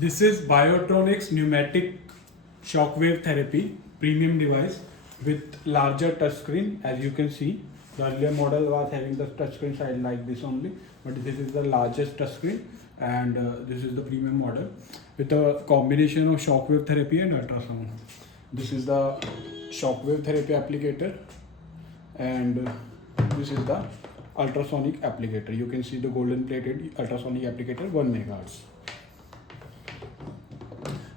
This is Biotronix pneumatic shockwave therapy premium device with larger touchscreen. As you can see, the earlier model was having the touchscreen side like this only, but this is the largest touchscreen, and this is the premium model with a combination of shockwave therapy and ultrasound. This is the shockwave therapy applicator, and this is the ultrasonic applicator. You can see the golden plated ultrasonic applicator 1 megahertz.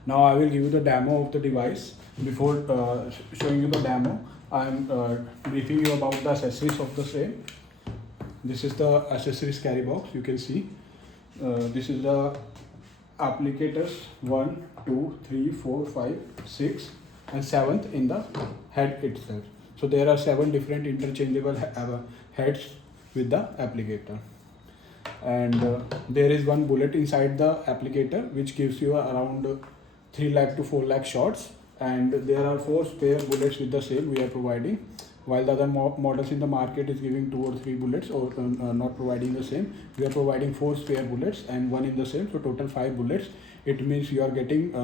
Now I will give you the demo of the device. Before showing you the demo, I am briefing you about the accessories of the same. This is the accessories carry box. You can see this is the applicators 1, 2, 3, 4, 5, 6 and 7th in the head itself. So there are 7 different interchangeable heads with the applicator, and there is one bullet inside the applicator which gives you around 3 lakh to 4 lakh shots, and there are 4 spare bullets with the same we are providing, while the other models in the market is giving 2 or 3 bullets or not providing the same. We are providing 4 spare bullets and 1 in the same, so total 5 bullets. It means you are getting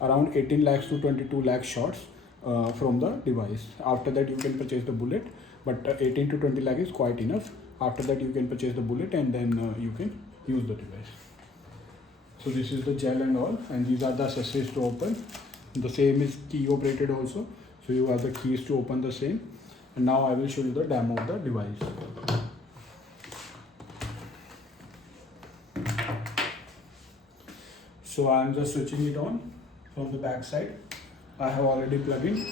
around 18 lakhs to 22 lakh shots from the device. After that you can purchase the bullet, but 18 to 20 lakh is quite enough. After that you can purchase the bullet and then you can use the device. So this is the gel and all, and these are the accessories to open. The same is key operated also, so you have the keys to open the same. And now I will show you the demo of the device. So I am just switching it on from the back side. I have already plugged in.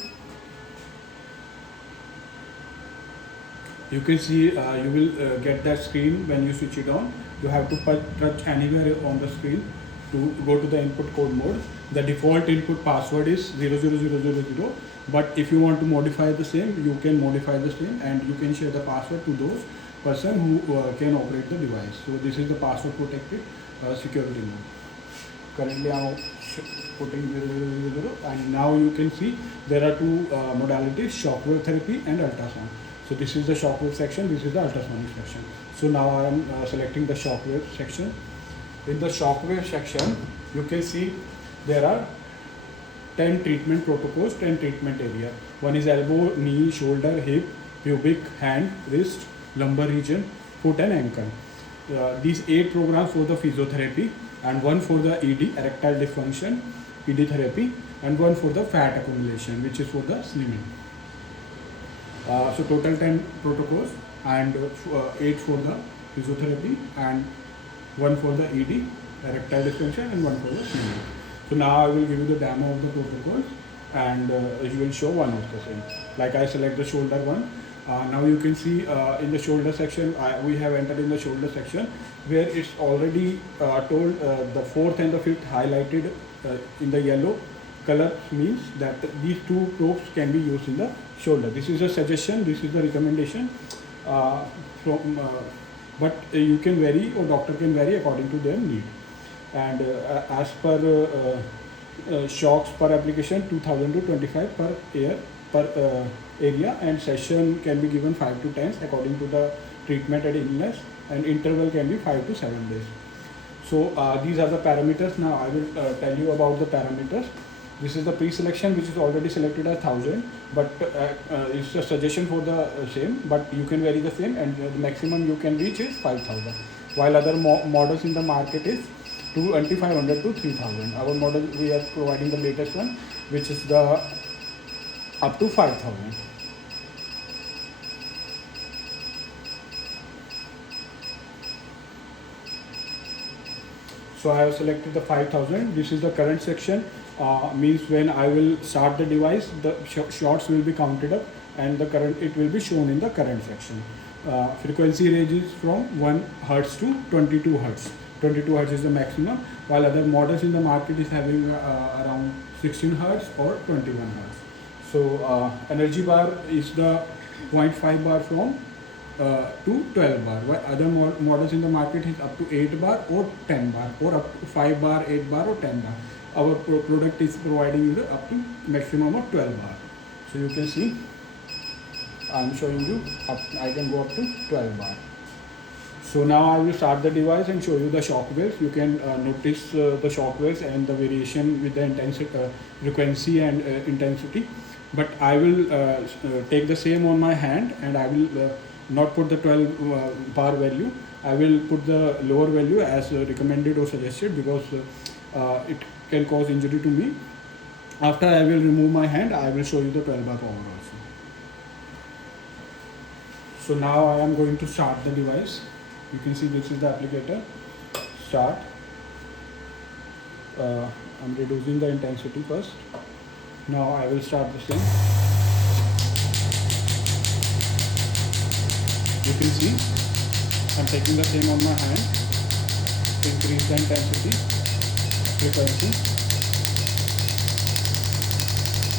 You can see you will get that screen when you switch it on. You have to touch anywhere on the screen to go to the input code mode. The default input password is 00000, but if you want to modify the same, you can modify the same and you can share the password to those person who can operate the device. So this is the password protected security mode. Currently I am putting 000, and now you can see there are 2 modalities, shockwave therapy and ultrasound. So this is the shockwave section, this is the ultrasonic section. So now I am selecting the shockwave section. In the shockwave section, you can see there are 10 treatment protocols, 10 treatment area. One is elbow, knee, shoulder, hip, pubic, hand, wrist, lumbar region, foot and ankle. These 8 programs for the physiotherapy, and 1 for the ED, erectile dysfunction, ED therapy, and 1 for the fat accumulation, which is for the slimming. So total 10 protocols, and 8 for the physiotherapy, and 1 for the ED, erectile dysfunction, and 1 for the slimming. So now I will give you the demo of the protocols, and you will show one of the same. Like I select the shoulder one. Now you can see in the shoulder section, we have entered in the shoulder section where it's already told the 4th and the 5th highlighted in the yellow color, means that these 2 probes can be used in the shoulder. This is a suggestion, this is the recommendation, but you can vary, or doctor can vary according to their need. And as per shocks per application, 2000 to 25 per area, and session can be given 5 to 10 according to the treatment and illness, and interval can be 5 to 7 days. So these are the parameters. Now I will tell you about the parameters. This is the pre-selection, which is already selected as 1000, but it's a suggestion for the same, but you can vary the same, and the maximum you can reach is 5000, while other models in the market is 2500 to 3000. Our model, we are providing the latest one, which is the up to 5000. So I have selected the 5000. This is the current section. Means when I will start the device, the shots will be counted up, and the current, it will be shown in the current section. Frequency ranges from 1 Hz to 22 Hz. 22 Hz is the maximum, while other models in the market is having around 16 Hz or 21 Hz. So energy bar is the 0.5 bar from to 12 bar, while other models in the market is up to 8 bar or 10 bar, or up to 5 bar, 8 bar or 10 bar. Our product is providing you the up to maximum of 12 bar. So you can see I am showing you up, I can go up to 12 bar. So now I will start the device and show you the shock waves. You can notice the shock waves and the variation with the intensity, frequency and intensity. But I will take the same on my hand, and I will not put the 12 bar value. I will put the lower value as recommended or suggested, because it can cause injury to me. After I will remove my hand, I will show you the 12 bar power also. So now I am going to start the device. You can see this is the applicator. Start. I'm reducing the intensity first. Now I will start the same. You can see I'm taking the same on my hand to increase the intensity, frequency.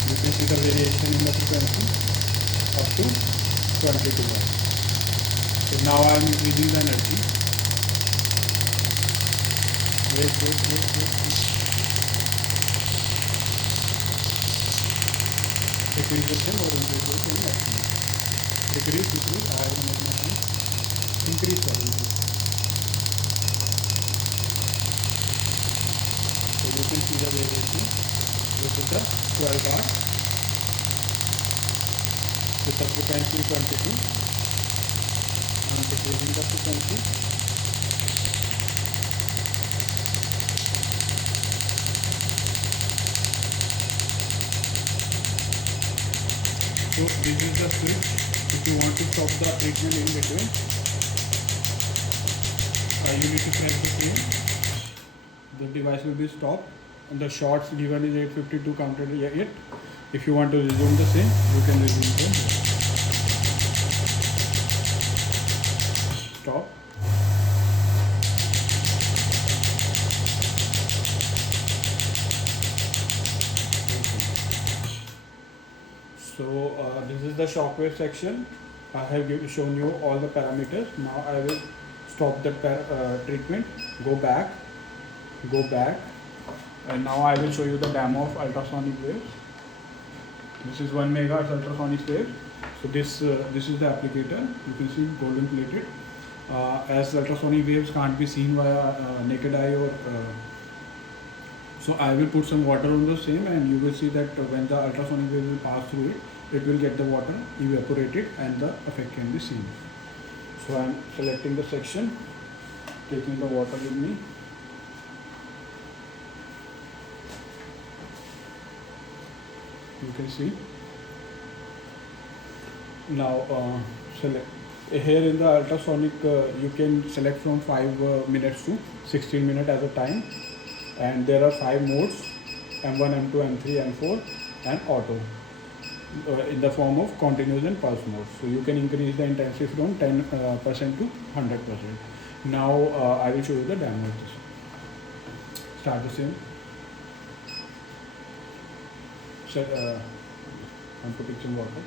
You can see the variation in the frequency up to 22 bars. So now I am increasing the energy. Wait. Decrease the same or increase the same maximum. Decrease, I have to make my thing. Increase or increase. So you can see the variation. This is the 12 bar. With the frequency 22. I am decreasing the frequency. So this is the switch. If you want to stop the treatment in between, you need to press the same. The device will be stopped, and the shots given is 852 counted 8. If you want to resume the same, you can resume the stop. So this is the shockwave section. I have shown you all the parameters. Now I will stop the treatment. Go back, and now I will show you the demo of ultrasonic waves. This is 1 megahertz ultrasonic wave. So this is the applicator. You can see golden plated. As ultrasonic waves can't be seen via naked eye, or so I will put some water on the same, and you will see that when the ultrasonic wave will pass through it, it will get the water evaporated and the effect can be seen. So I am selecting the section, taking the water with me. You can see. Now select. Here in the ultrasonic, you can select from 5 minutes to 16 minutes as a time, and there are 5 modes: M1, M2, M3, M4, and auto, in the form of continuous and pulse mode. So you can increase the intensity from 10% to 100%. Now I will show you the demo of this. Start the same. I'm putting some water.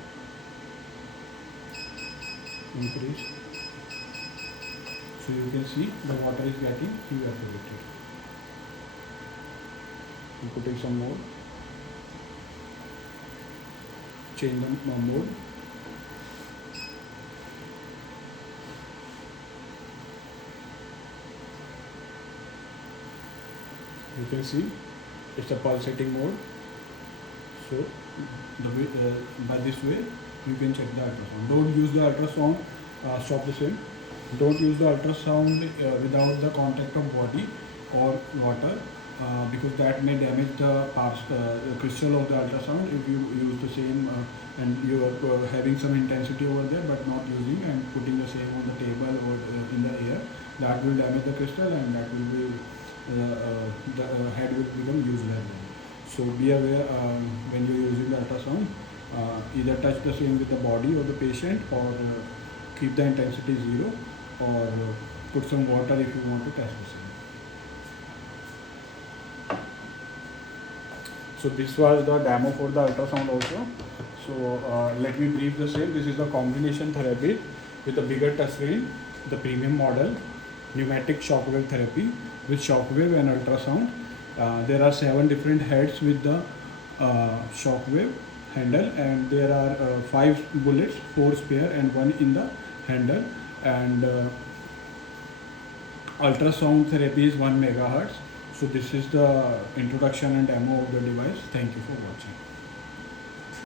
Increase. So you can see the water is getting evaporated. I'm putting some more. Change the mode. You can see it's a pulsating mode. So by this way you can check the ultrasound. Don't use the ultrasound, stop the same. Don't use the ultrasound without the contact of body or water, because that may damage the crystal of the ultrasound. If you use the same and you are having some intensity over there but not using and putting the same on the table or in the air, that will damage the crystal, and that will be the head will become useless. So be aware when you are using the ultrasound. Either touch the same with the body of the patient, or keep the intensity 0, or put some water if you want to test the same. So this was the demo for the ultrasound also. So let me brief the same. This is the combination therapy with a bigger touchscreen, the premium model, pneumatic shockwave therapy with shockwave and ultrasound. There are 7 different heads with the shockwave handle, and there are 5 bullets, 4 spare and 1 in the handle, and Ultrasound therapy is 1 megahertz. So this is the introduction and demo of the device. Thank you for watching.